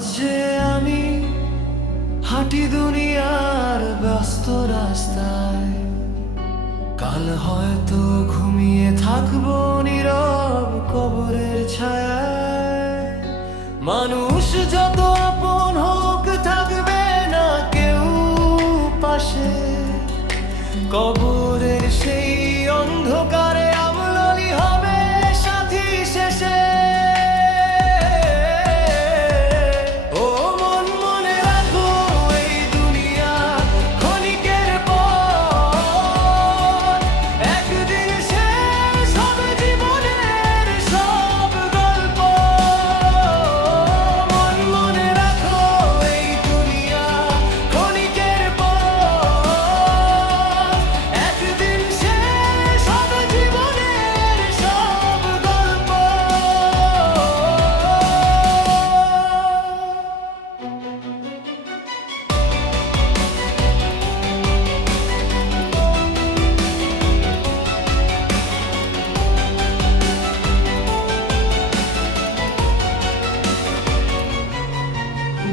আজ যে আমি হাঁটি দুনিয়ার ব্যস্ত রাস্তায়, কাল হয়তো ঘুমিয়ে থাকবো নীরব কবরের ছায়ায়। মানুষ যত আপন হোক, থাকবে না কেউ পাশে, কবরের সেই অন্ধকারে আমললি হবে সাথী শেষে। ও মন, মনে রাখো এই দুনিয়া ক্ষণিকের পথ, একদিন শেষ হবে জীবনের সব গল্প। মন, মনে রাখো এই দুনিয়া ক্ষণিকের পথ, একদিন শেষ হবে জীবনের সব গল্প।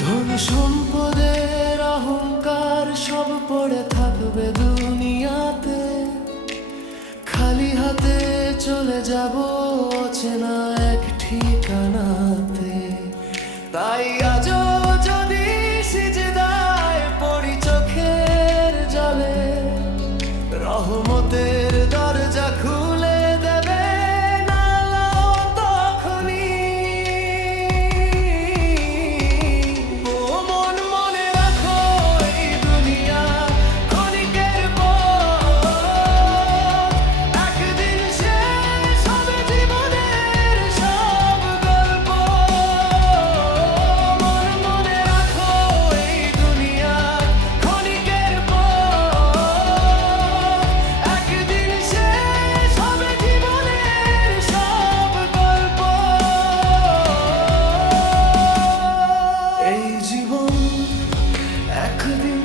ধন সম্পদের অহংকার সব পড়ে থাকবে দুনিয়াতে, খালি হাতে চলে যাব অচেনা এক ঠিকানাতে। তাই আজও যদি সিজদায় পড়ি চোখের জলে, রহমতের দরজা খুলে দেবে আল্লাহ তখনই। ও মন, মনে রাখো এই দুনিয়া ক্ষণিকের পথ, একদিন শেষ হবে জীবনের সব গল্প। মন, মনে রাখো এই দুনিয়া ক্ষণিকের পথ, একদিন শেষ হবে জীবনের সব গল্প। এই জীবন একদিন